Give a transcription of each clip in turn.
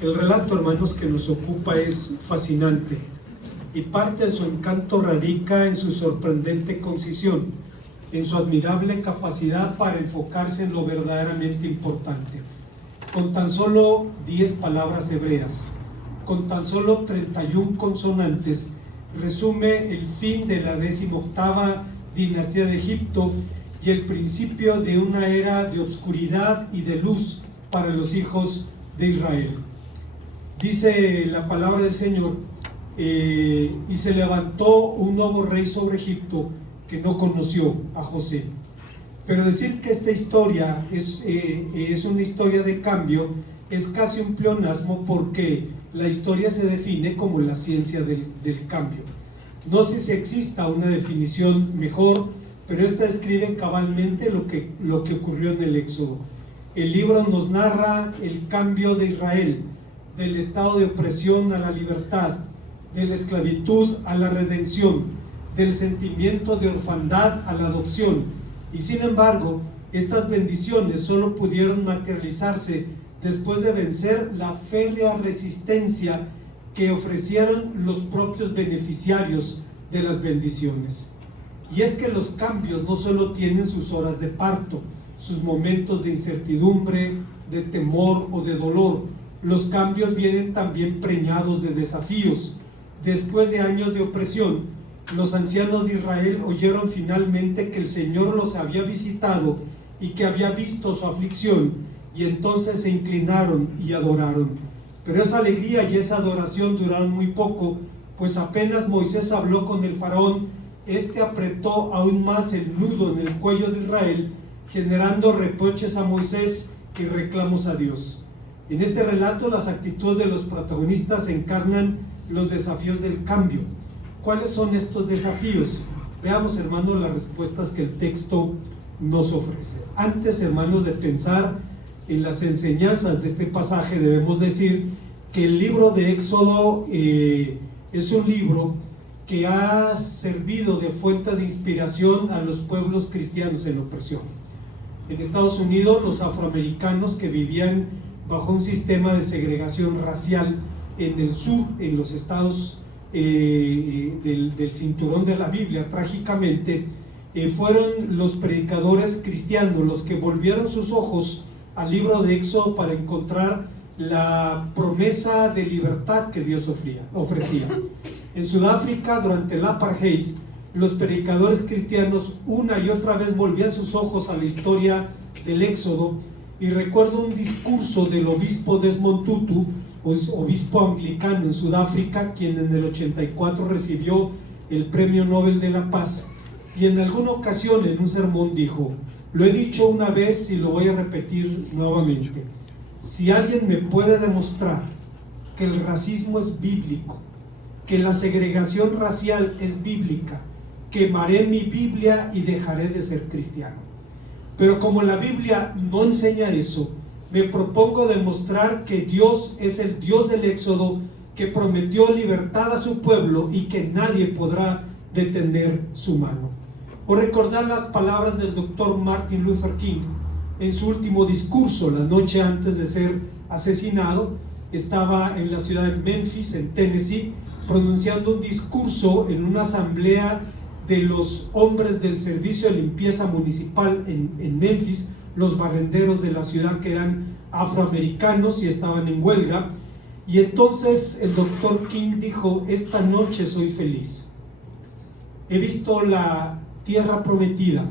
El relato, hermanos, que nos ocupa es fascinante y parte de su encanto radica en su sorprendente concisión, en su admirable capacidad para enfocarse en lo verdaderamente importante. Con tan solo 10 palabras hebreas, con tan solo 31 consonantes, resume el fin de la 18ª dinastía de Egipto y el principio de una era de obscuridad y de luz para los hijos de Israel. Dice la palabra del Señor, y se levantó un nuevo rey sobre Egipto que no conoció a José. Pero decir que esta historia es una historia de cambio es casi un pleonasmo, porque la historia se define como la ciencia del cambio. No sé si exista una definición mejor, pero esta describe cabalmente lo que ocurrió en el Éxodo. El libro nos narra el cambio de Israel, del estado de opresión a la libertad, de la esclavitud a la redención, del sentimiento de orfandad a la adopción. Y sin embargo, estas bendiciones solo pudieron materializarse después de vencer la férrea resistencia que ofrecieron los propios beneficiarios de las bendiciones. Y es que los cambios no solo tienen sus horas de parto, sus momentos de incertidumbre, de temor o de dolor. Los cambios vienen también preñados de desafíos. Después de años de opresión, los ancianos de Israel oyeron finalmente que el Señor los había visitado y que había visto su aflicción, y entonces se inclinaron y adoraron. Pero esa alegría y esa adoración duraron muy poco, pues apenas Moisés habló con el faraón, este apretó aún más el nudo en el cuello de Israel, generando reproches a Moisés y reclamos a Dios. En este relato, las actitudes de los protagonistas encarnan los desafíos del cambio. ¿Cuáles son estos desafíos? Veamos, hermanos, las respuestas que el texto nos ofrece. Antes, hermanos, de pensar en las enseñanzas de este pasaje, debemos decir que el libro de Éxodo es un libro que ha servido de fuente de inspiración a los pueblos cristianos en opresión. En Estados Unidos, los afroamericanos que vivían bajo un sistema de segregación racial en el sur, en los estados del cinturón de la Biblia, trágicamente, fueron los predicadores cristianos los que volvieron sus ojos al libro de Éxodo para encontrar la promesa de libertad que Dios ofrecía. En Sudáfrica, durante el apartheid, los predicadores cristianos una y otra vez volvían sus ojos a la historia del Éxodo, y recuerdo un discurso del obispo Desmond Tutu, obispo anglicano en Sudáfrica, quien en el 84 recibió el Premio Nobel de la Paz, y en alguna ocasión en un sermón dijo: lo he dicho una vez y lo voy a repetir nuevamente, si alguien me puede demostrar que el racismo es bíblico, que la segregación racial es bíblica, quemaré mi Biblia y dejaré de ser cristiano. Pero como la Biblia no enseña eso, me propongo demostrar que Dios es el Dios del Éxodo, que prometió libertad a su pueblo y que nadie podrá detener su mano. O recordar las palabras del doctor Martin Luther King en su último discurso, la noche antes de ser asesinado. Estaba en la ciudad de Memphis, en Tennessee, pronunciando un discurso en una asamblea de los hombres del servicio de limpieza municipal en Memphis, los barrenderos de la ciudad, que eran afroamericanos y estaban en huelga. Y entonces el doctor King dijo: esta noche soy feliz, he visto la tierra prometida,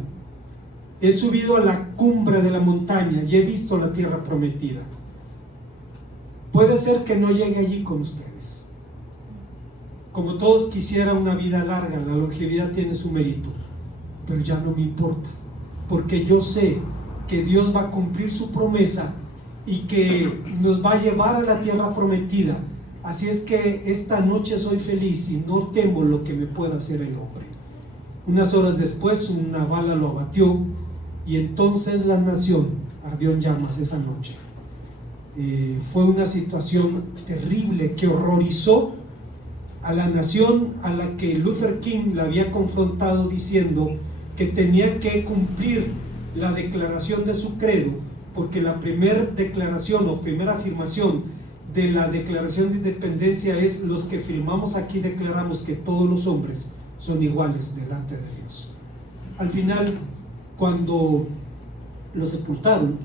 he subido a la cumbre de la montaña y he visto la tierra prometida. Puede ser que no llegue allí con ustedes, como todos quisiera una vida larga, la longevidad tiene su mérito, pero ya no me importa, porque yo sé que Dios va a cumplir su promesa y que nos va a llevar a la tierra prometida. Así es que esta noche soy feliz y no temo lo que me pueda hacer el hombre. Unas horas después una bala lo abatió y entonces la nación ardió en llamas esa noche. Fue una situación terrible que horrorizó a la nación a la que Luther King la había confrontado diciendo que tenía que cumplir la declaración de su credo, porque la primera declaración o primera afirmación de la Declaración de Independencia es: los que firmamos aquí declaramos que todos los hombres son iguales delante de Dios. Al final, cuando lo sepultaron,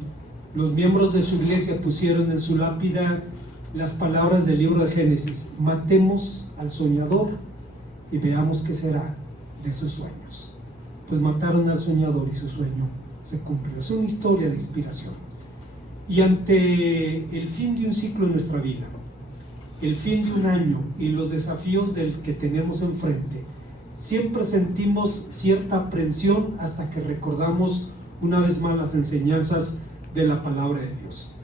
los miembros de su iglesia pusieron en su lápida las palabras del libro de Génesis: matemos al soñador y veamos qué será de sus sueños. Pues mataron al soñador y su sueño se cumplió. Es una historia de inspiración. Y ante el fin de un ciclo en nuestra vida, el fin de un año y los desafíos del que tenemos enfrente, siempre sentimos cierta aprensión hasta que recordamos una vez más las enseñanzas de la palabra de Dios.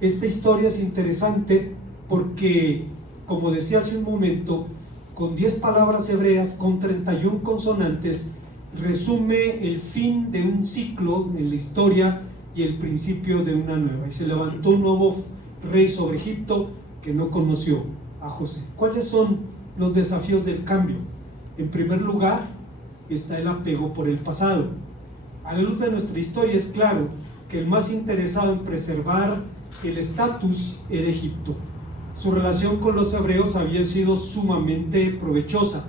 Esta historia es interesante porque, como decía hace un momento, con 10 palabras hebreas, con 31 consonantes, resume el fin de un ciclo en la historia y el principio de una nueva. Y se levantó un nuevo rey sobre Egipto que no conoció a José. ¿Cuáles son los desafíos del cambio? En primer lugar, está el apego por el pasado. A la luz de nuestra historia es claro que el más interesado en preservar el estatus era Egipto. Su relación con los hebreos había sido sumamente provechosa.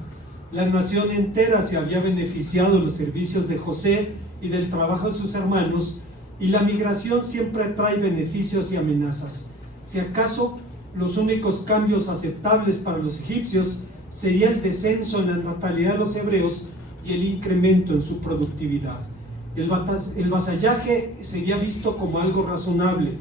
La nación entera se había beneficiado de los servicios de José y del trabajo de sus hermanos, y la migración siempre trae beneficios y amenazas. Si acaso, los únicos cambios aceptables para los egipcios sería el descenso en la natalidad de los hebreos y el incremento en su productividad. El vasallaje sería visto como algo razonable.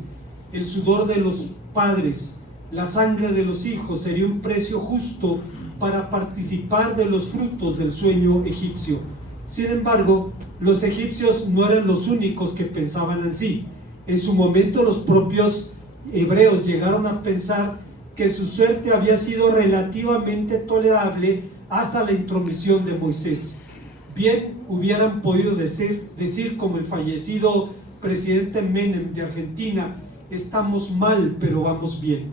El sudor de los padres, la sangre de los hijos sería un precio justo para participar de los frutos del sueño egipcio. Sin embargo, los egipcios no eran los únicos que pensaban así. En su momento, los propios hebreos llegaron a pensar que su suerte había sido relativamente tolerable hasta la intromisión de Moisés. Bien hubieran podido decir como el fallecido presidente Menem de Argentina: estamos mal, pero vamos bien.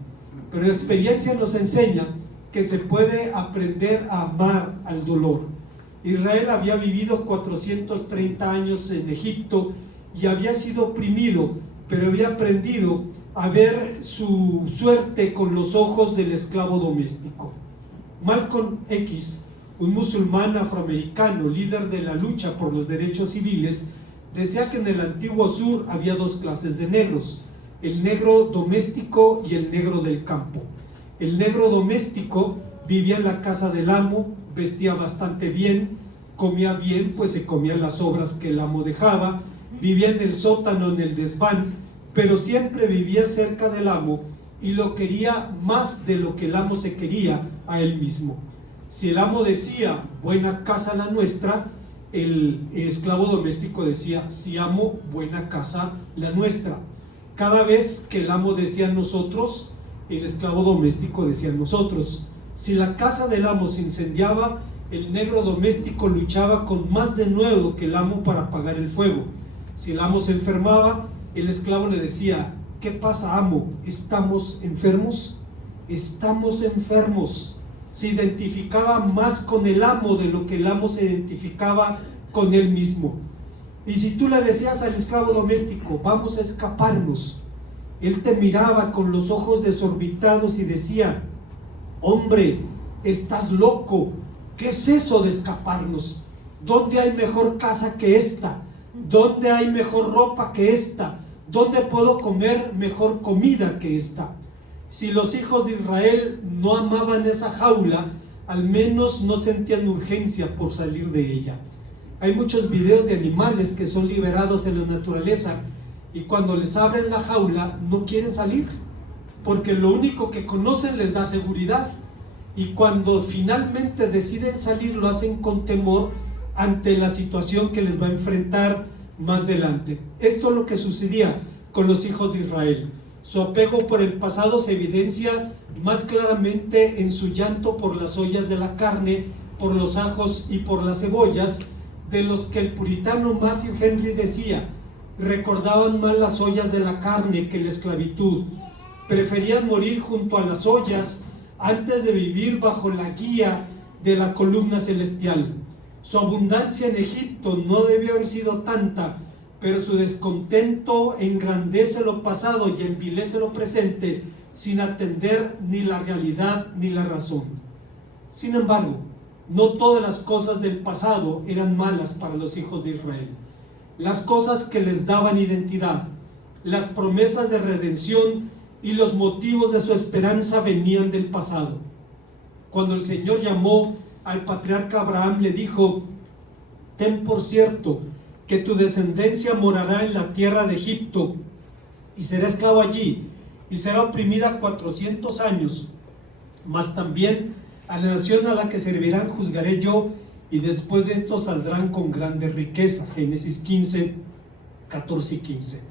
Pero la experiencia nos enseña que se puede aprender a amar al dolor. Israel había vivido 430 años en Egipto y había sido oprimido, pero había aprendido a ver su suerte con los ojos del esclavo doméstico. Malcolm X, un musulmán afroamericano, líder de la lucha por los derechos civiles, decía que en el antiguo sur había dos clases de negros: el negro doméstico y el negro del campo. El negro doméstico vivía en la casa del amo, vestía bastante bien, comía bien, pues se comía las sobras que el amo dejaba, vivía en el sótano, en el desván, pero siempre vivía cerca del amo y lo quería más de lo que el amo se quería a él mismo. Si el amo decía: buena casa la nuestra, el esclavo doméstico decía: sí, amo, buena casa la nuestra. Cada vez que el amo decía nosotros, el esclavo doméstico decía nosotros. Si la casa del amo se incendiaba, el negro doméstico luchaba con más denuedo que el amo para apagar el fuego. Si el amo se enfermaba, el esclavo le decía: ¿qué pasa, amo? ¿Estamos enfermos? Estamos enfermos. Se identificaba más con el amo de lo que el amo se identificaba con él mismo. Y si tú le decías al esclavo doméstico: vamos a escaparnos, él te miraba con los ojos desorbitados y decía: hombre, estás loco, ¿qué es eso de escaparnos? ¿Dónde hay mejor casa que esta? ¿Dónde hay mejor ropa que esta? ¿Dónde puedo comer mejor comida que esta? Si los hijos de Israel no amaban esa jaula, al menos no sentían urgencia por salir de ella. Hay muchos videos de animales que son liberados en la naturaleza y cuando les abren la jaula no quieren salir, porque lo único que conocen les da seguridad, y cuando finalmente deciden salir lo hacen con temor ante la situación que les va a enfrentar más adelante. Esto es lo que sucedía con los hijos de Israel. Su apego por el pasado se evidencia más claramente en su llanto por las ollas de la carne, por los ajos y por las cebollas, de los que el puritano Matthew Henry decía: recordaban más las ollas de la carne que la esclavitud. Preferían morir junto a las ollas antes de vivir bajo la guía de la columna celestial. Su abundancia en Egipto no debió haber sido tanta, pero su descontento engrandece lo pasado y envilece lo presente, sin atender ni la realidad ni la razón. Sin embargo, no todas las cosas del pasado eran malas para los hijos de Israel. Las cosas que les daban identidad, las promesas de redención y los motivos de su esperanza venían del pasado. Cuando el Señor llamó al patriarca Abraham, le dijo: ten por cierto que tu descendencia morará en la tierra de Egipto y será esclavo allí y será oprimida 400 años, mas también a la nación a la que servirán juzgaré yo, y después de esto saldrán con grande riqueza. Génesis 15, 14 y 15.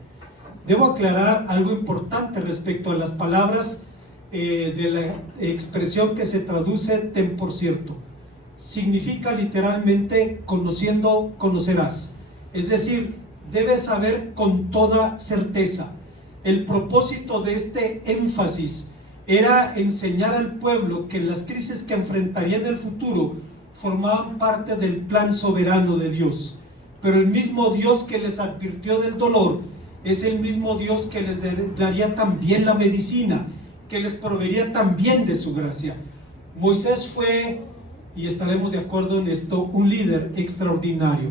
Debo aclarar algo importante respecto a las palabras de la expresión que se traduce ten por cierto. Significa literalmente conociendo, conocerás. Es decir, debes saber con toda certeza. El propósito de este énfasis era enseñar al pueblo que las crisis que enfrentaría en el futuro formaban parte del plan soberano de Dios. Pero el mismo Dios que les advirtió del dolor es el mismo Dios que les daría también la medicina, que les proveería también de su gracia. Moisés fue, y estaremos de acuerdo en esto, un líder extraordinario.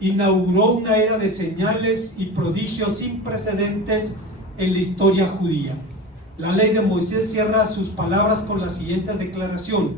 Inauguró una era de señales y prodigios sin precedentes en la historia judía. La ley de Moisés cierra sus palabras con la siguiente declaración: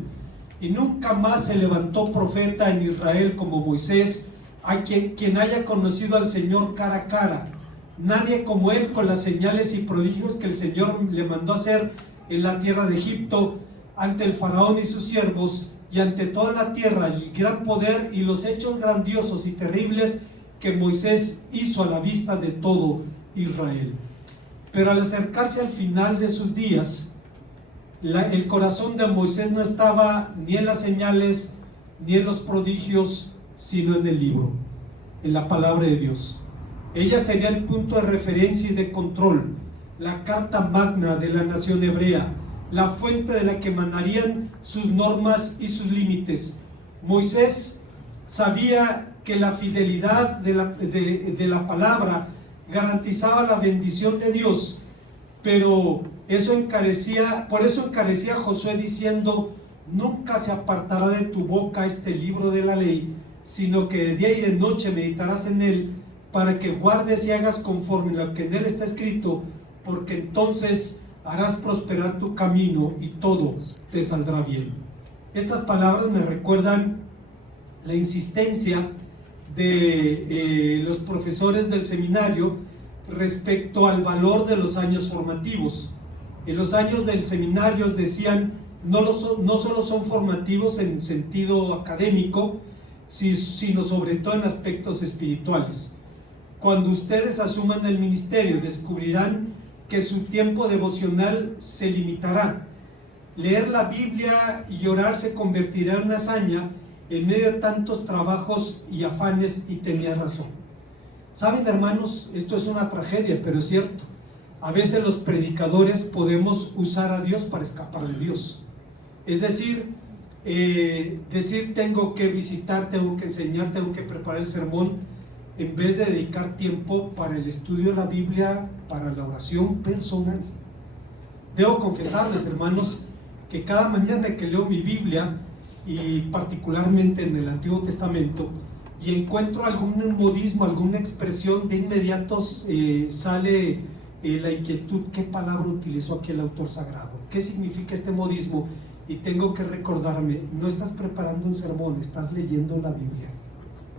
y nunca más se levantó profeta en Israel como Moisés, a quien haya conocido al Señor cara a cara. Nadie como él, con las señales y prodigios que el Señor le mandó hacer en la tierra de Egipto, ante el faraón y sus siervos, y ante toda la tierra, el gran poder y los hechos grandiosos y terribles que Moisés hizo a la vista de todo Israel. Pero al acercarse al final de sus días, el corazón de Moisés no estaba ni en las señales ni en los prodigios, sino en el libro, en la palabra de Dios. Ella sería el punto de referencia y de control, la carta magna de la nación hebrea, la fuente de la que emanarían sus normas y sus límites. Moisés sabía que la fidelidad de la palabra garantizaba la bendición de Dios, pero por eso encarecía a Josué diciendo: nunca se apartará de tu boca este libro de la ley, sino que de día y de noche meditarás en él, para que guardes y hagas conforme a lo que en él está escrito, porque entonces harás prosperar tu camino y todo te saldrá bien. Estas palabras me recuerdan la insistencia de los profesores del seminario respecto al valor de los años formativos. En los años del seminario decían: no solo son formativos en sentido académico, sino sobre todo en aspectos espirituales. Cuando ustedes asuman el ministerio, descubrirán que su tiempo devocional se limitará. Leer la Biblia y orar se convertirá en una hazaña en medio de tantos trabajos y afanes, y tenía razón. Saben, hermanos, esto es una tragedia, pero es cierto. A veces los predicadores podemos usar a Dios para escapar de Dios. Es decir, tengo que visitar, tengo que enseñar, tengo que preparar el sermón, en vez de dedicar tiempo para el estudio de la Biblia, para la oración personal. Debo confesarles, hermanos, que cada mañana que leo mi Biblia, y particularmente en el Antiguo Testamento, y encuentro algún modismo, alguna expresión, de inmediato sale la inquietud: ¿qué palabra utilizó aquí el autor sagrado? ¿Qué significa este modismo? Y tengo que recordarme: no estás preparando un sermón, estás leyendo la Biblia,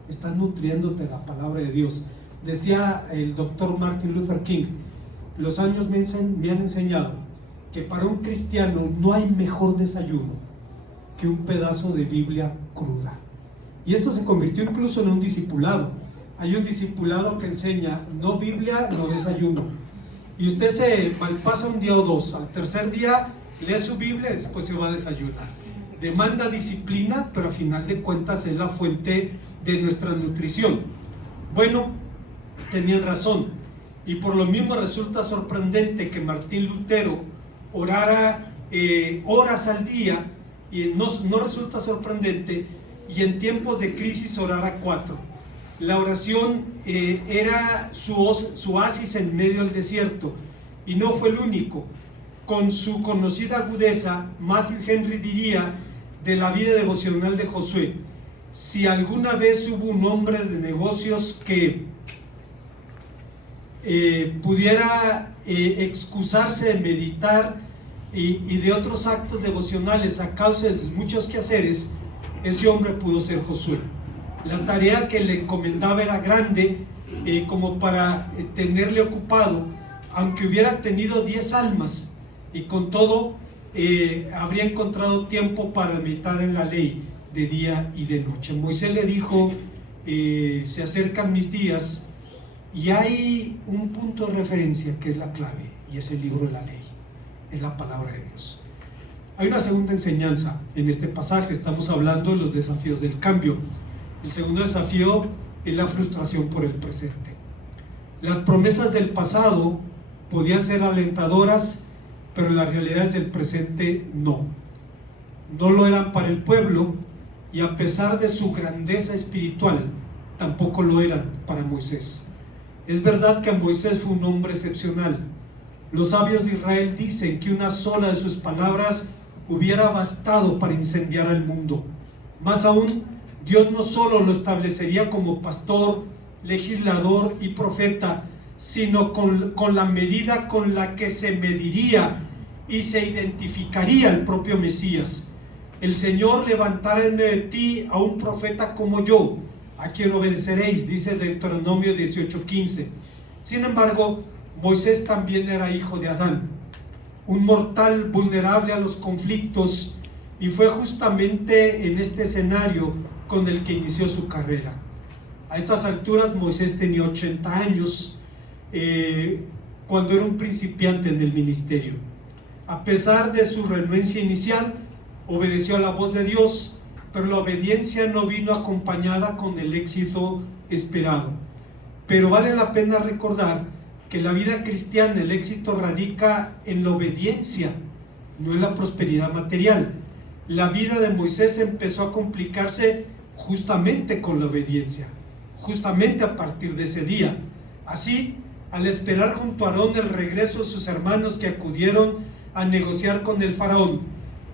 estás nutriéndote de la palabra de Dios. Decía el doctor Martin Luther King: los años me han enseñado que para un cristiano no hay mejor desayuno que un pedazo de Biblia cruda. Y esto se convirtió incluso en un discipulado. Hay un discipulado que enseña: no Biblia, no desayuno. Y usted se malpasa un día o dos, al tercer día lee su Biblia y después se va a desayunar. Demanda disciplina, pero a final de cuentas es la fuente de nuestra nutrición. Bueno, tenían razón, y por lo mismo resulta sorprendente que Martín Lutero orara horas al día, y no resulta sorprendente, y en tiempos de crisis orara 4. La oración era su oasis en medio del desierto, y no fue el único. con su conocida agudeza, Matthew Henry diría de la vida devocional de Josué: si alguna vez hubo un hombre de negocios que pudiera excusarse de meditar y de otros actos devocionales a causa de sus muchos quehaceres, ese hombre pudo ser Josué. La tarea que le encomendaba era grande, como para tenerle ocupado, aunque hubiera tenido 10 almas, y con todo habría encontrado tiempo para meditar en la ley de día y de noche. Moisés le dijo: se acercan mis días, y hay un punto de referencia que es la clave, y es el libro de la ley, es la palabra de Dios. Hay una segunda enseñanza en este pasaje. Estamos hablando de los desafíos del cambio. El segundo desafío es la frustración por el presente. Las promesas del pasado podían ser alentadoras, pero las realidades del presente no lo eran para el pueblo, y a pesar de su grandeza espiritual, tampoco lo eran para Moisés. Es verdad que Moisés fue un hombre excepcional. Los sabios de Israel dicen que una sola de sus palabras hubiera bastado para incendiar al mundo. Más aún, Dios no solo lo establecería como pastor, legislador y profeta, sino con la medida con la que se mediría y se identificaría el propio Mesías. El Señor levantará en medio de ti a un profeta como yo, a quien obedeceréis, dice Deuteronomio 18:15. Sin embargo, Moisés también era hijo de Adán, un mortal vulnerable a los conflictos, y fue justamente en este escenario con el que inició su carrera. A estas alturas Moisés tenía 80 años cuando era un principiante en el ministerio. A pesar de su renuencia inicial, obedeció a la voz de Dios, pero la obediencia no vino acompañada con el éxito esperado. Pero vale la pena recordar que en la vida cristiana el éxito radica en la obediencia, no en la prosperidad material. La vida de Moisés empezó a complicarse justamente con la obediencia, justamente a partir de ese día. Así, al esperar junto a Aarón el regreso de sus hermanos que acudieron a negociar con el faraón,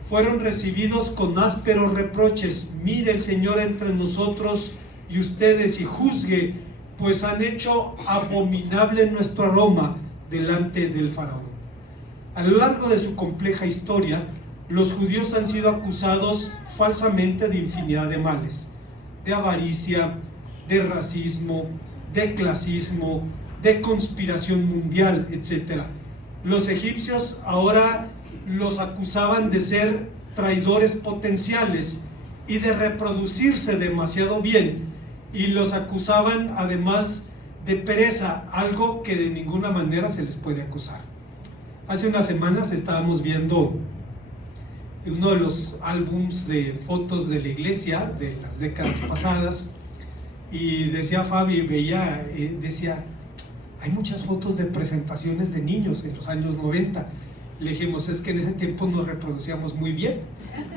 fueron recibidos con ásperos reproches: mire el Señor entre nosotros y ustedes y juzgue, pues han hecho abominable nuestro aroma delante del faraón. A lo largo de su compleja historia, los judíos han sido acusados falsamente de infinidad de males: de avaricia, de racismo, de clasismo, de conspiración mundial, etc. Los egipcios ahora los acusaban de ser traidores potenciales y de reproducirse demasiado bien, y los acusaban además de pereza, algo que de ninguna manera se les puede acusar. Hace unas semanas estábamos viendo uno de los álbums de fotos de la iglesia de las décadas pasadas, y decía Fabi, decía: hay muchas fotos de presentaciones de niños en los años 90. Le dijimos: es que en ese tiempo nos reproducíamos muy bien,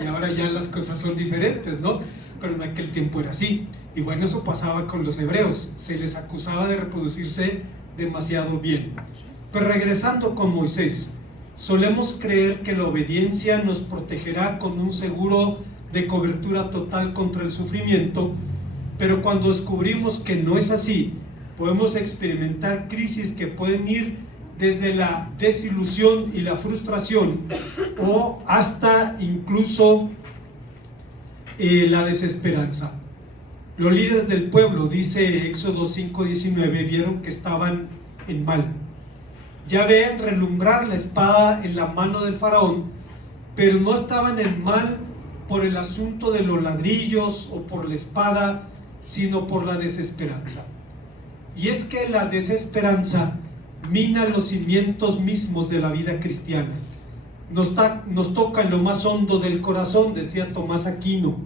y ahora ya las cosas son diferentes, ¿no? Pero en aquel tiempo era así. Y bueno, eso pasaba con los hebreos, se les acusaba de reproducirse demasiado bien. Pero regresando con Moisés, solemos creer que la obediencia nos protegerá con un seguro de cobertura total contra el sufrimiento, pero cuando descubrimos que no es así, podemos experimentar crisis que pueden ir desde la desilusión y la frustración, o hasta incluso la desesperanza. Los líderes del pueblo, dice Éxodo 5:19, vieron que estaban en mal. Ya veían relumbrar la espada en la mano del faraón, pero no estaban en mal por el asunto de los ladrillos o por la espada, sino por la desesperanza. Y es que la desesperanza mina los cimientos mismos de la vida cristiana. Nos toca en lo más hondo del corazón, decía Tomás Aquino,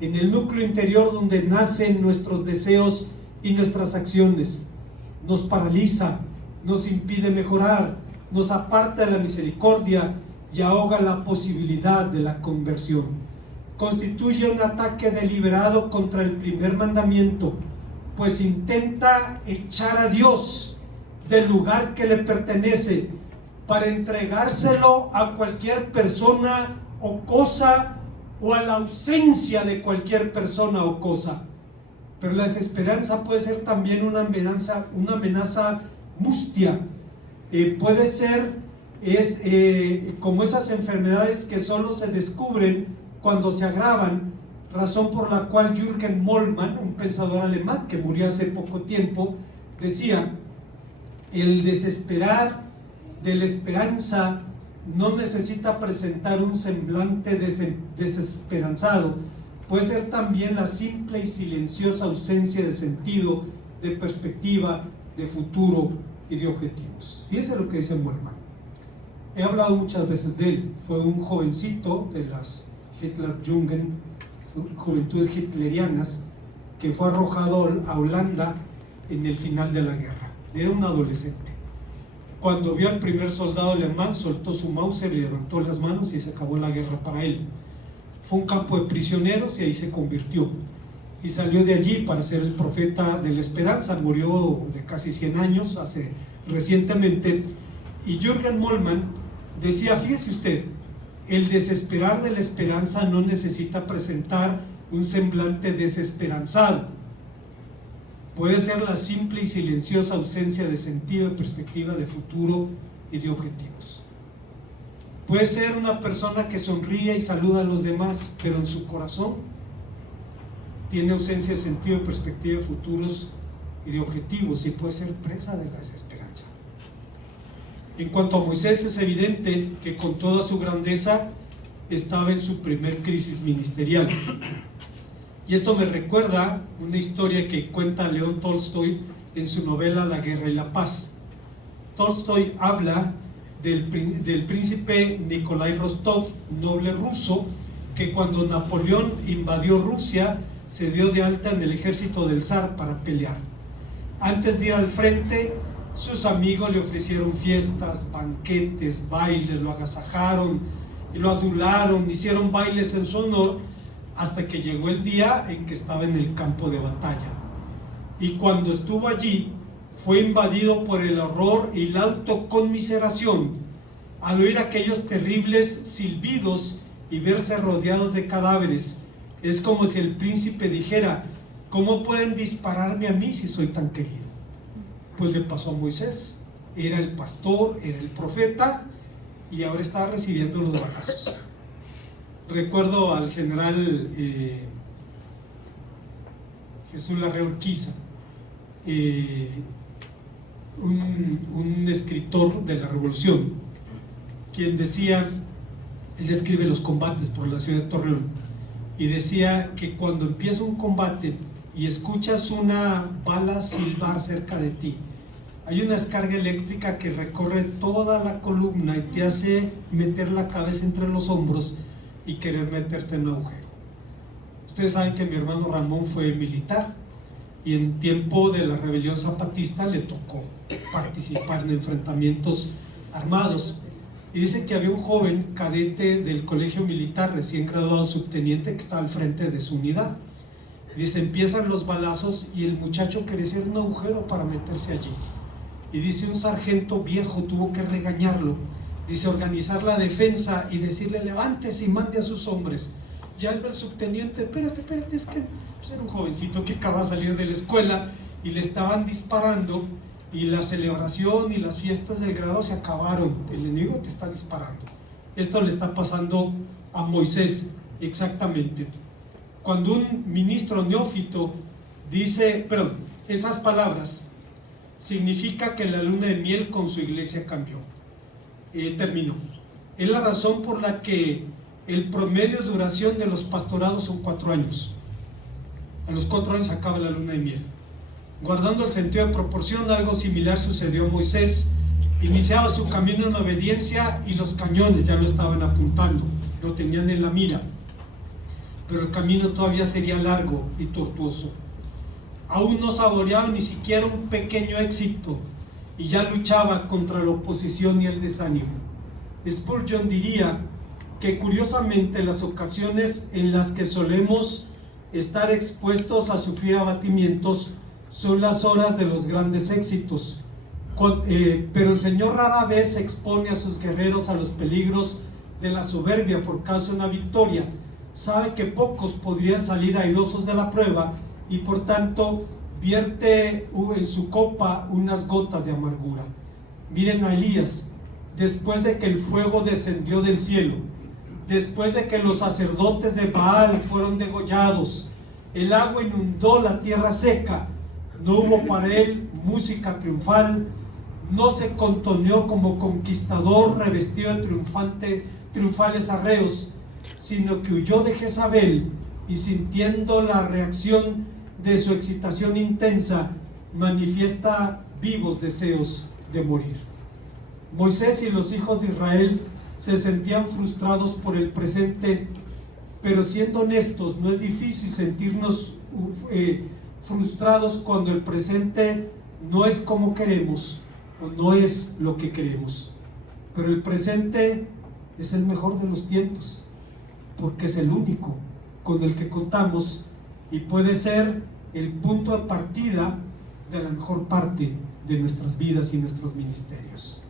en el núcleo interior donde nacen nuestros deseos y nuestras acciones. Nos paraliza, nos impide mejorar, nos aparta de la misericordia y ahoga la posibilidad de la conversión. Constituye un ataque deliberado contra el primer mandamiento, pues intenta echar a Dios del lugar que le pertenece para entregárselo a cualquier persona o cosa, o a la ausencia de cualquier persona o cosa. Pero la desesperanza puede ser también una amenaza mustia. Puede ser como esas enfermedades que solo se descubren cuando se agravan, razón por la cual Jürgen Moltmann, un pensador alemán que murió hace poco tiempo, decía: el desesperar de la esperanza no necesita presentar un semblante desesperanzado, puede ser también la simple y silenciosa ausencia de sentido, de perspectiva, de futuro y de objetivos. Fíjense lo que dice Moltmann. He hablado muchas veces de él. Fue un jovencito de las Hitlerjugend, juventudes hitlerianas, que fue arrojado a Holanda en el final de la guerra. Era un adolescente. Cuando vio al primer soldado alemán, soltó su Mauser y levantó las manos y se acabó la guerra para él. Fue un campo de prisioneros y ahí se convirtió. Y salió de allí para ser el profeta de la esperanza. Murió de casi 100 años, recientemente. Y Jürgen Moltmann decía: fíjese usted, el desesperar de la esperanza no necesita presentar un semblante desesperanzado. Puede ser la simple y silenciosa ausencia de sentido, de perspectiva, de futuro y de objetivos. Puede ser una persona que sonríe y saluda a los demás, pero en su corazón tiene ausencia de sentido, de perspectiva, de futuros y de objetivos, y puede ser presa de la desesperanza. En cuanto a Moisés, es evidente que con toda su grandeza estaba en su primer crisis ministerial. Y esto me recuerda una historia que cuenta León Tolstoy en su novela La guerra y la paz. Tolstoy habla del príncipe Nikolai Rostov, un noble ruso, que cuando Napoleón invadió Rusia se dio de alta en el ejército del zar para pelear. Antes de ir al frente, sus amigos le ofrecieron fiestas, banquetes, bailes, lo agasajaron y lo adularon, hicieron bailes en su honor, hasta que llegó el día en que estaba en el campo de batalla. Y cuando estuvo allí, fue invadido por el horror y la autoconmiseración al oír aquellos terribles silbidos y verse rodeados de cadáveres. Es como si el príncipe dijera: ¿cómo pueden dispararme a mí si soy tan querido? Pues le pasó a Moisés. Era el pastor, era el profeta, y ahora estaba recibiendo los balazos. Recuerdo al general Jesús Larrea Urquiza, un escritor de la Revolución, quien decía, él describe los combates por la ciudad de Torreón, y decía que cuando empieza un combate y escuchas una bala silbar cerca de ti, hay una descarga eléctrica que recorre toda la columna y te hace meter la cabeza entre los hombros y querer meterte en un agujero. Ustedes saben que mi hermano Ramón fue militar y en tiempo de la rebelión zapatista le tocó participar en enfrentamientos armados, y dice que había un joven cadete del colegio militar, recién graduado subteniente, que estaba al frente de su unidad. Dice, empiezan los balazos y el muchacho quería hacer un agujero para meterse allí, y dice, un sargento viejo tuvo que regañarlo. Dice, organizar la defensa y decirle, levántese y mande a sus hombres. Ya el subteniente, espérate, es que pues, era un jovencito que acaba de salir de la escuela y le estaban disparando, y la celebración y las fiestas del grado se acabaron, el enemigo te está disparando. Esto le está pasando a Moisés exactamente. Cuando un ministro neófito dice, pero esas palabras significa que la luna de miel con su iglesia cambió. Terminó. Es la razón por la que el promedio de duración de los pastorados son 4 años. A los 4 años acaba la luna de miel. Guardando el sentido de proporción, algo similar sucedió a Moisés. Iniciaba su camino en obediencia y los cañones ya lo estaban apuntando, lo tenían en la mira, pero el camino todavía sería largo y tortuoso. Aún no saboreaba ni siquiera un pequeño éxito y ya luchaba contra la oposición y el desánimo. Spurgeon diría que curiosamente las ocasiones en las que solemos estar expuestos a sufrir abatimientos son las horas de los grandes éxitos, Pero el Señor rara vez expone a sus guerreros a los peligros de la soberbia por causa de una victoria. Sabe que pocos podrían salir airosos de la prueba y por tanto vierte en su copa unas gotas de amargura. Miren a Elías, después de que el fuego descendió del cielo, después de que los sacerdotes de Baal fueron degollados, el agua inundó la tierra seca, no hubo para él música triunfal, no se contoneó como conquistador revestido de triunfales arreos, sino que huyó de Jezabel y sintiendo la reacción de su excitación intensa, manifiesta vivos deseos de morir. Moisés y los hijos de Israel se sentían frustrados por el presente, pero siendo honestos, no es difícil sentirnos frustrados cuando el presente no es como queremos o no es lo que queremos. Pero el presente es el mejor de los tiempos, porque es el único con el que contamos y puede ser el punto de partida de la mejor parte de nuestras vidas y nuestros ministerios.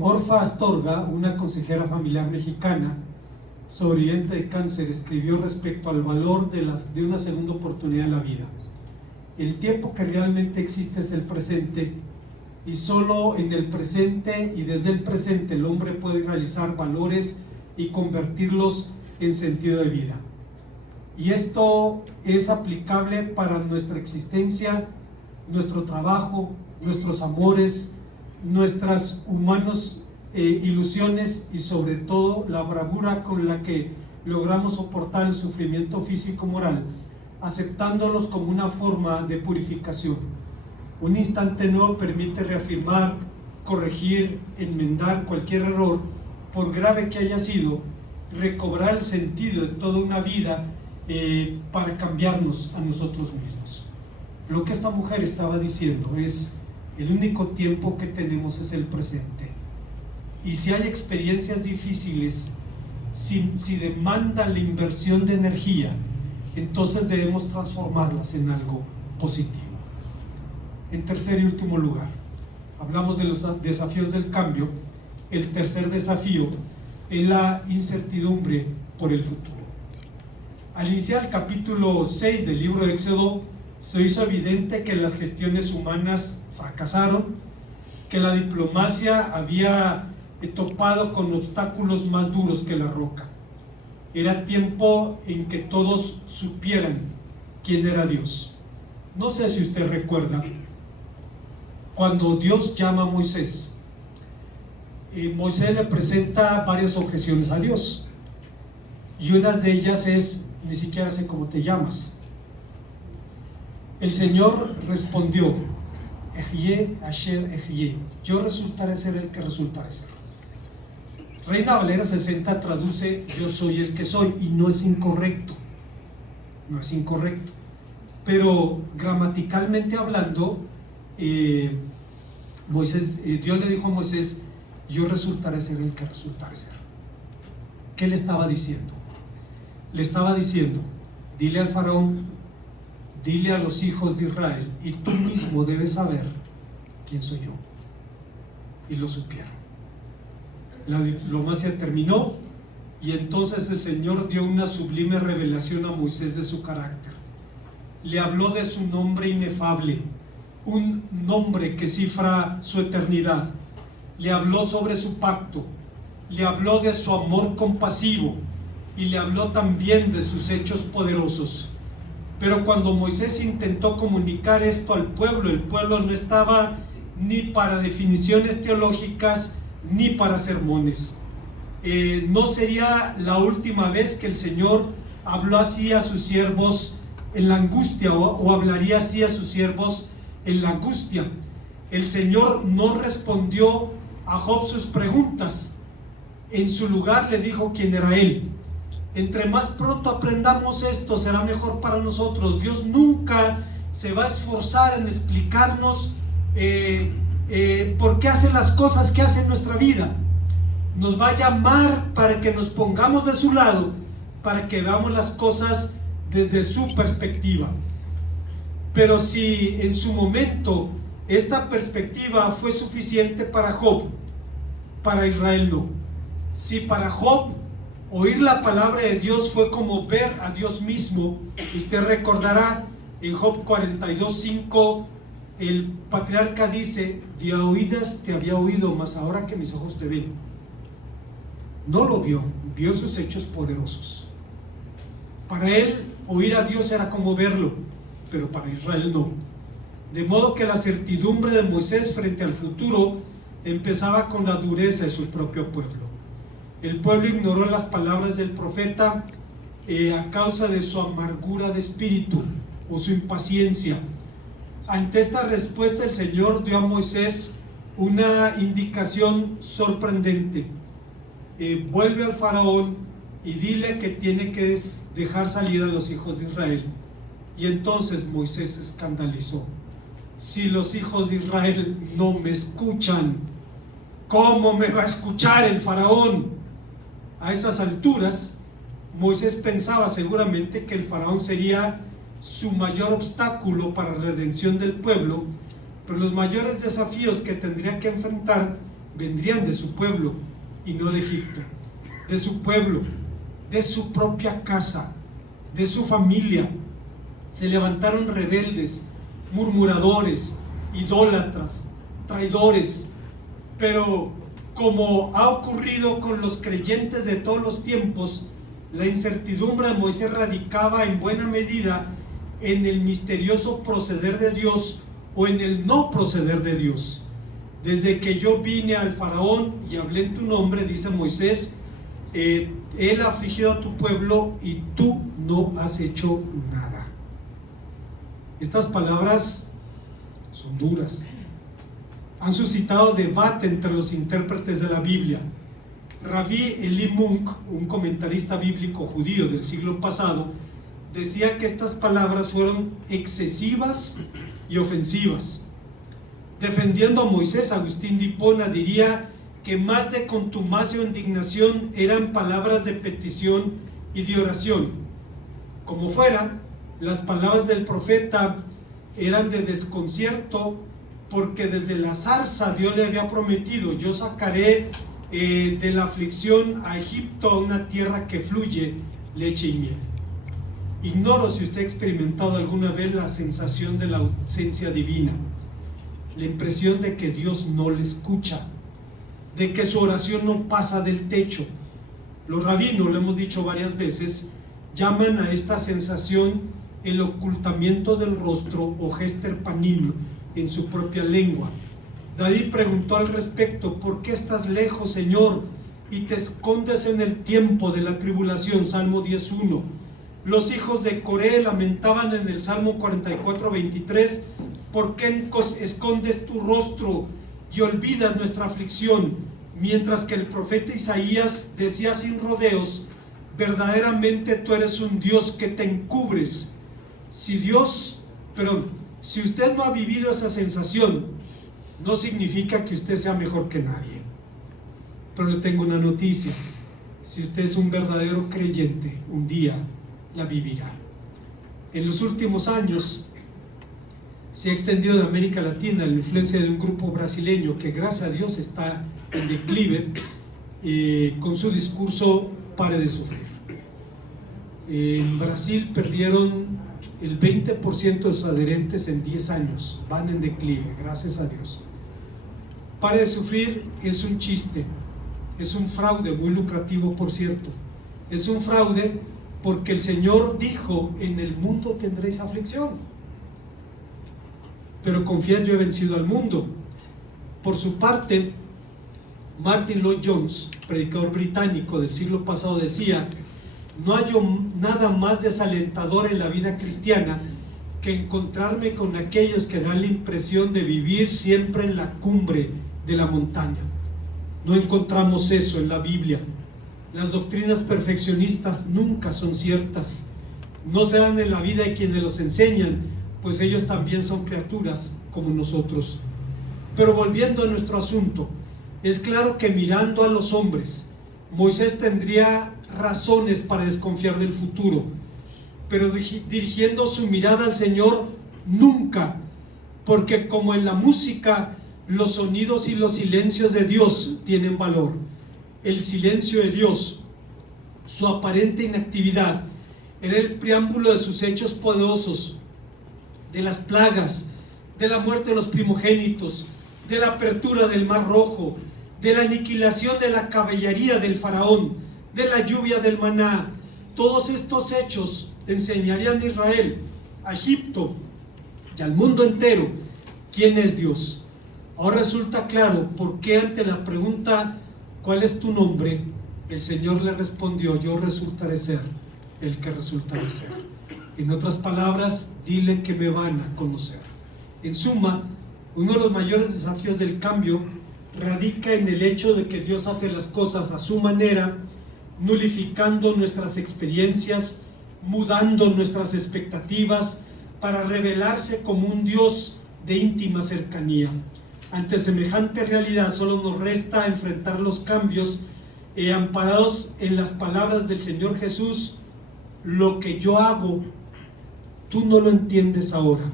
Orfa Astorga, una consejera familiar mexicana, sobreviviente de cáncer, escribió respecto al valor de una segunda oportunidad en la vida. El tiempo que realmente existe es el presente, y solo en el presente y desde el presente el hombre puede realizar valores y convertirlos en sentido de vida. Y esto es aplicable para nuestra existencia, nuestro trabajo, nuestros amores, nuestras humanas ilusiones y sobre todo la bravura con la que logramos soportar el sufrimiento físico-moral, aceptándolos como una forma de purificación. Un instante nuevo permite reafirmar, corregir, enmendar cualquier error, por grave que haya sido, recobrar el sentido de toda una vida para cambiarnos a nosotros mismos. Lo que esta mujer estaba diciendo es: el único tiempo que tenemos es el presente. Y si hay experiencias difíciles, si demanda la inversión de energía, entonces debemos transformarlas en algo positivo. En tercer y último lugar, hablamos de los desafíos del cambio. El tercer desafío es la incertidumbre por el futuro. Al iniciar el capítulo 6 del libro de Éxodo, se hizo evidente que las gestiones humanas fracasaron, que la diplomacia había topado con obstáculos más duros que la roca. Era tiempo en que todos supieran quién era Dios. No sé si usted recuerda, cuando Dios llama a Moisés, Moisés le presenta varias objeciones a Dios, y una de ellas es: ni siquiera sé cómo te llamas. El Señor respondió: Ejye Asher Ejye, yo resultaré ser el que resultaré ser. Reina Valera 60 traduce: yo soy el que soy, y no es incorrecto, pero gramaticalmente hablando, Dios le dijo a Moisés: yo resultaré ser el que resultaré ser. ¿Qué le estaba diciendo? Le estaba diciendo: dile al faraón, dile a los hijos de Israel, y tú mismo debes saber quién soy yo. Y lo supieron. La diplomacia terminó, y entonces el Señor dio una sublime revelación a Moisés de su carácter. Le habló de su nombre inefable, un nombre que cifra su eternidad. Le habló sobre su pacto, le habló de su amor compasivo, y le habló también de sus hechos poderosos. Pero cuando Moisés intentó comunicar esto al pueblo, el pueblo no estaba ni para definiciones teológicas ni para sermones. No sería la última vez que el Señor habló así a sus siervos en la angustia, o hablaría así a sus siervos en la angustia. El Señor no respondió a Job sus preguntas. En su lugar le dijo quién era él. Entre más pronto aprendamos esto, será mejor para nosotros. Dios nunca se va a esforzar en explicarnos por qué hace las cosas que hace en nuestra vida. Nos va a llamar para que nos pongamos de su lado, para que veamos las cosas desde su perspectiva. Pero si en su momento esta perspectiva fue suficiente para Job, para Israel no. Si para Job oír la palabra de Dios fue como ver a Dios mismo, usted recordará en Job 42:5, el patriarca dice: de oídas te había oído, mas ahora que mis ojos te ven. No lo vio, vio sus hechos poderosos. Para él oír a Dios era como verlo, pero para Israel no. De modo que la certidumbre de Moisés frente al futuro empezaba con la dureza de su propio pueblo. El pueblo ignoró las palabras del profeta a causa de su amargura de espíritu o su impaciencia. Ante esta respuesta, el Señor dio a Moisés una indicación sorprendente. Vuelve al faraón y dile que tiene que dejar salir a los hijos de Israel. Y entonces Moisés se escandalizó. Si los hijos de Israel no me escuchan, ¿cómo me va a escuchar el faraón? A esas alturas, Moisés pensaba seguramente que el faraón sería su mayor obstáculo para la redención del pueblo, pero los mayores desafíos que tendría que enfrentar vendrían de su pueblo y no de Egipto, de su pueblo, de su propia casa, de su familia. Se levantaron rebeldes, murmuradores, idólatras, traidores, pero como ha ocurrido con los creyentes de todos los tiempos, la incertidumbre de Moisés radicaba en buena medida en el misterioso proceder de Dios o en el no proceder de Dios. Desde que yo vine al faraón y hablé en tu nombre, dice Moisés, él ha afligido a tu pueblo y tú no has hecho nada. Estas palabras son duras. Han suscitado debate entre los intérpretes de la Biblia. Rabbi Eli Munk, un comentarista bíblico judío del siglo pasado, decía que estas palabras fueron excesivas y ofensivas. Defendiendo a Moisés, Agustín de Hipona diría que más de contumacia o indignación eran palabras de petición y de oración. Como fuera, las palabras del profeta eran de desconcierto, porque desde la zarza Dios le había prometido: yo sacaré de la aflicción a Egipto, a una tierra que fluye leche y miel. Ignoro si usted ha experimentado alguna vez la sensación de la ausencia divina, la impresión de que Dios no le escucha, de que su oración no pasa del techo. Los rabinos, lo hemos dicho varias veces, llaman a esta sensación el ocultamiento del rostro o gester panim en su propia lengua. David preguntó al respecto: ¿por qué estás lejos, Señor, y te escondes en el tiempo de la tribulación? Salmo 10:1. Los hijos de Coré lamentaban en el Salmo 44:23: ¿por qué escondes tu rostro y olvidas nuestra aflicción? Mientras que el profeta Isaías decía sin rodeos: verdaderamente tú eres un Dios que te encubres. Si usted no ha vivido esa sensación, no significa que usted sea mejor que nadie. Pero le tengo una noticia: si usted es un verdadero creyente, un día la vivirá. En los últimos años se ha extendido en América Latina la influencia de un grupo brasileño que, gracias a Dios, está en declive con su discurso "pare de sufrir". En Brasil perdieron el 20% de sus adherentes en 10 años, van en declive, gracias a Dios. Pare de sufrir es un chiste, es un fraude muy lucrativo, por cierto. Es un fraude porque el Señor dijo: en el mundo tendréis aflicción, pero confiad, yo he vencido al mundo. Por su parte, Martin Lloyd-Jones, predicador británico del siglo pasado, decía: no hay nada más desalentador en la vida cristiana que encontrarme con aquellos que dan la impresión de vivir siempre en la cumbre de la montaña. No encontramos eso en la Biblia. Las doctrinas perfeccionistas nunca son ciertas. No se dan en la vida de quienes los enseñan, pues ellos también son criaturas como nosotros. Pero volviendo a nuestro asunto, es claro que mirando a los hombres, Moisés tendría razones para desconfiar del futuro, pero dirigiendo su mirada al Señor, nunca, porque como en la música, los sonidos y los silencios de Dios tienen valor. El silencio de Dios, su aparente inactividad, era el preámbulo de sus hechos poderosos, de las plagas, de la muerte de los primogénitos, de la apertura del Mar Rojo, de la aniquilación de la caballería del faraón, de la lluvia del maná. Todos estos hechos enseñarían a Israel, a Egipto y al mundo entero quién es Dios. Ahora resulta claro por qué ante la pregunta ¿cuál es tu nombre?, el Señor le respondió: yo resultaré ser el que resultaré ser. En otras palabras, dile que me van a conocer. En suma, uno de los mayores desafíos del cambio radica en el hecho de que Dios hace las cosas a su manera, nulificando nuestras experiencias, mudando nuestras expectativas, para revelarse como un Dios de íntima cercanía. Ante semejante realidad solo nos resta enfrentar los cambios amparados en las palabras del Señor Jesús: lo que yo hago, tú no lo entiendes ahora,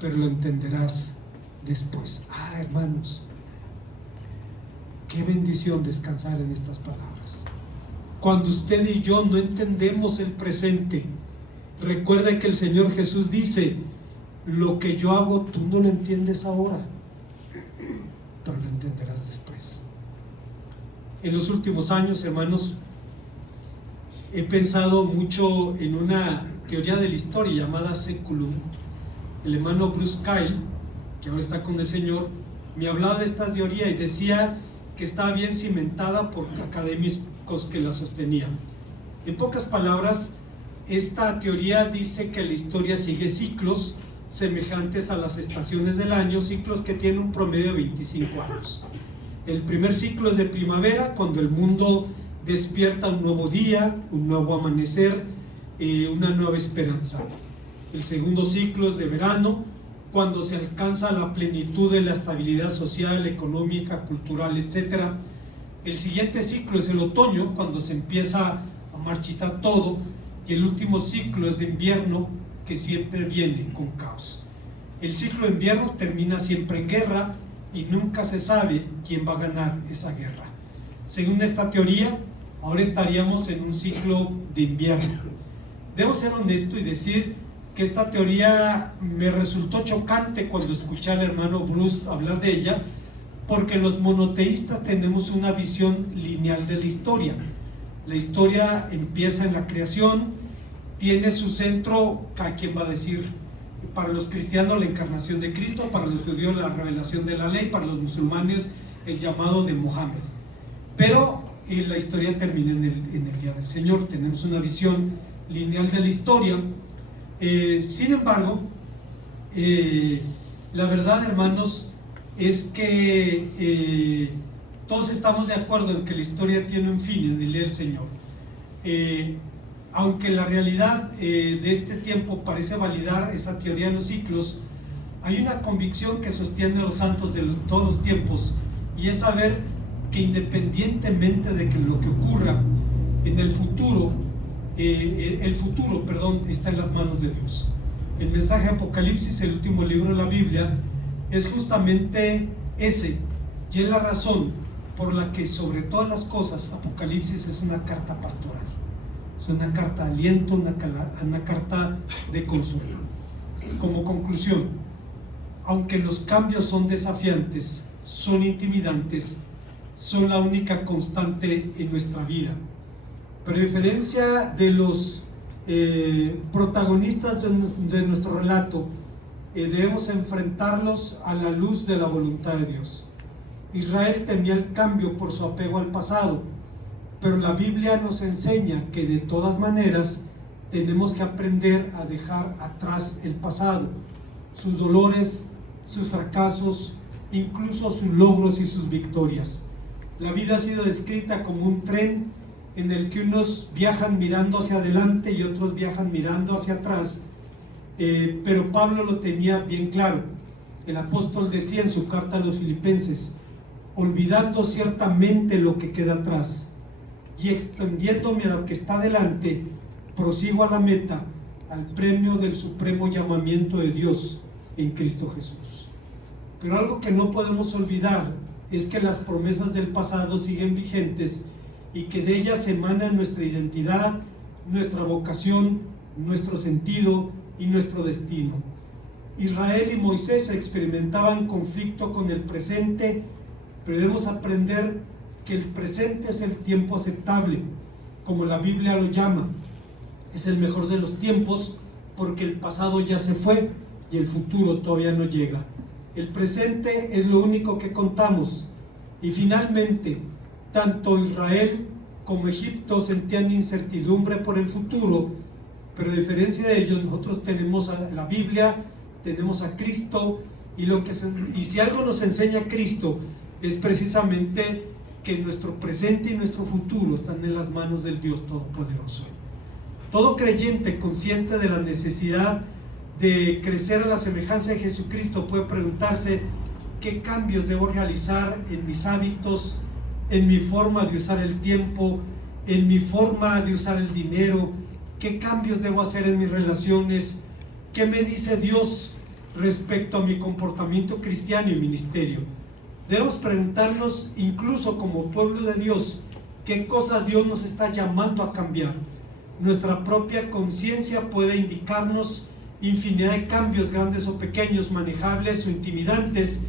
pero lo entenderás después. Hermanos, qué bendición descansar en estas palabras. Cuando usted y yo no entendemos el presente, recuerda que el Señor Jesús dice: lo que yo hago, tú no lo entiendes ahora, pero lo entenderás después. En los últimos años, hermanos, he pensado mucho en una teoría de la historia llamada Seculum. El hermano Bruce Kyle, que ahora está con el Señor, me hablaba de esta teoría y decía que estaba bien cimentada por académicos que la sostenían. En pocas palabras, esta teoría dice que la historia sigue ciclos semejantes a las estaciones del año, ciclos que tienen un promedio de 25 años. El primer ciclo es de primavera, cuando el mundo despierta un nuevo día, un nuevo amanecer, una nueva esperanza. El segundo ciclo es de verano, cuando se alcanza la plenitud de la estabilidad social, económica, cultural, etc. El siguiente ciclo es el otoño, cuando se empieza a marchitar todo, y el último ciclo es de invierno, que siempre viene con caos. El ciclo de invierno termina siempre en guerra y nunca se sabe quién va a ganar esa guerra. Según esta teoría, ahora estaríamos en un ciclo de invierno. Debo ser honesto y decir que esta teoría me resultó chocante cuando escuché al hermano Bruce hablar de ella, porque los monoteístas tenemos una visión lineal de la historia. La historia empieza en la creación, tiene su centro, ¿a quién va a decir? Para los cristianos la encarnación de Cristo, para los judíos la revelación de la ley, para los musulmanes el llamado de Mohammed. Pero la historia termina en el día del Señor. Tenemos una visión lineal de la historia. Sin embargo, la verdad, hermanos, es que todos estamos de acuerdo en que la historia tiene un fin en el día del Señor. Aunque la realidad de este tiempo parece validar esa teoría de los ciclos, hay una convicción que sostiene a los santos de todos los tiempos, y es saber que independientemente de que lo que ocurra en el futuro, está en las manos de Dios. El mensaje de Apocalipsis, el último libro de la Biblia, es justamente ese, y es la razón por la que sobre todas las cosas Apocalipsis es una carta pastoral. Es una carta de aliento, una carta de consuelo. Como conclusión, aunque los cambios son desafiantes, son intimidantes, son la única constante en nuestra vida. Pero a diferencia de los protagonistas de nuestro relato, debemos enfrentarlos a la luz de la voluntad de Dios. Israel temía el cambio por su apego al pasado, pero la Biblia nos enseña que de todas maneras tenemos que aprender a dejar atrás el pasado, sus dolores, sus fracasos, incluso sus logros y sus victorias. La vida ha sido descrita como un tren en el que unos viajan mirando hacia adelante y otros viajan mirando hacia atrás, pero Pablo lo tenía bien claro. El apóstol decía en su carta a los Filipenses: olvidando ciertamente lo que queda atrás y extendiéndome a lo que está delante, prosigo a la meta, al premio del supremo llamamiento de Dios en Cristo Jesús. Pero algo que no podemos olvidar es que las promesas del pasado siguen vigentes y que de ellas emana nuestra identidad, nuestra vocación, nuestro sentido y nuestro destino. Israel y Moisés experimentaban conflicto con el presente, pero debemos aprender que el presente es el tiempo aceptable, como la Biblia lo llama. Es el mejor de los tiempos porque el pasado ya se fue y el futuro todavía no llega. El presente es lo único que contamos. Y finalmente, tanto Israel como Egipto sentían incertidumbre por el futuro, pero a diferencia de ellos, nosotros tenemos a la Biblia, tenemos a Cristo, y si algo nos enseña Cristo, es precisamente que nuestro presente y nuestro futuro están en las manos del Dios Todopoderoso. Todo creyente consciente de la necesidad de crecer a la semejanza de Jesucristo puede preguntarse: ¿qué cambios debo realizar en mis hábitos, en mi forma de usar el tiempo, en mi forma de usar el dinero? ¿Qué cambios debo hacer en mis relaciones? ¿Qué me dice Dios respecto a mi comportamiento cristiano y ministerio? Debemos preguntarnos, incluso como pueblo de Dios, qué cosas Dios nos está llamando a cambiar. Nuestra propia conciencia puede indicarnos infinidad de cambios, grandes o pequeños, manejables o intimidantes,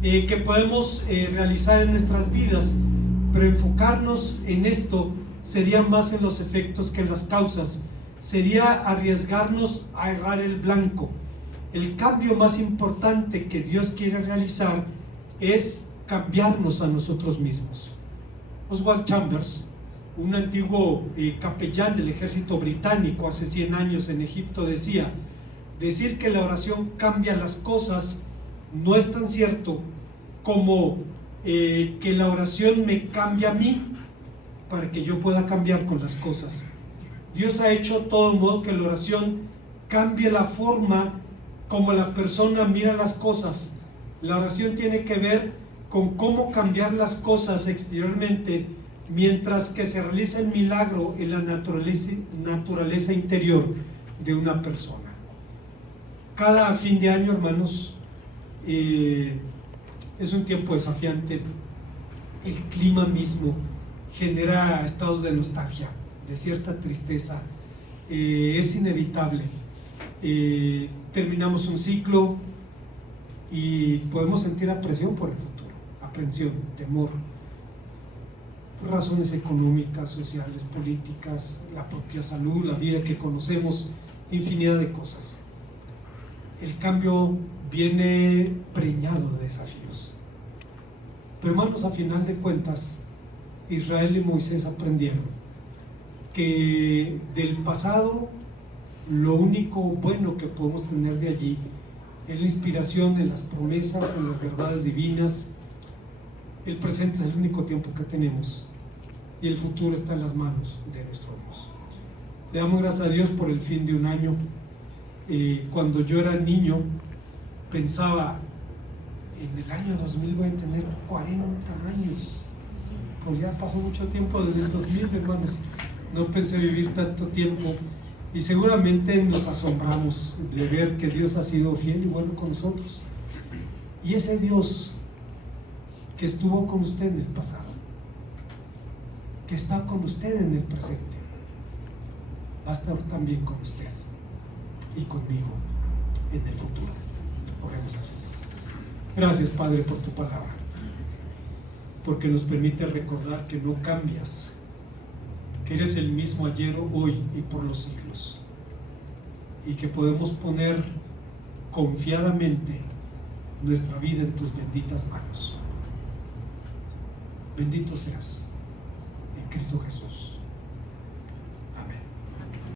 que podemos realizar en nuestras vidas, pero enfocarnos en esto sería más en los efectos que en las causas. Sería arriesgarnos a errar el blanco. El cambio más importante que Dios quiere realizar es cambiarnos a nosotros mismos. Oswald Chambers, un antiguo capellán del ejército británico hace 100 años en Egipto, decía: decir que la oración cambia las cosas no es tan cierto como que la oración me cambia a mí para que yo pueda cambiar con las cosas. Dios ha hecho todo modo que la oración cambie la forma como la persona mira las cosas. La oración tiene que ver con cómo cambiar las cosas exteriormente, mientras que se realiza el milagro en la naturaleza interior de una persona. Cada fin de año, hermanos, es un tiempo desafiante. El clima mismo genera estados de nostalgia, de cierta tristeza. Es inevitable. Terminamos un ciclo y podemos sentir aprensión por el futuro, aprensión, temor, razones económicas, sociales, políticas, la propia salud, la vida que conocemos, infinidad de cosas. El cambio viene preñado de desafíos. Pero hermanos, a final de cuentas, Israel y Moisés aprendieron que del pasado lo único bueno que podemos tener de allí es la inspiración en las promesas, en las verdades divinas. El presente es el único tiempo que tenemos y el futuro está en las manos de nuestro Dios. Le damos gracias a Dios por el fin de un año. Cuando yo era niño pensaba: en el año 2000 voy a tener 40 años. Pues ya pasó mucho tiempo desde el 2000, hermanos. No pensé vivir tanto tiempo. Y seguramente nos asombramos de ver que Dios ha sido fiel y bueno con nosotros. Y ese Dios que estuvo con usted en el pasado, que está con usted en el presente, va a estar también con usted y conmigo en el futuro. Oremos al Señor. Gracias, Padre, por tu palabra, porque nos permite recordar que no cambias, que eres el mismo ayer, hoy y por los siglos, y que podemos poner confiadamente nuestra vida en tus benditas manos. Bendito seas en Cristo Jesús.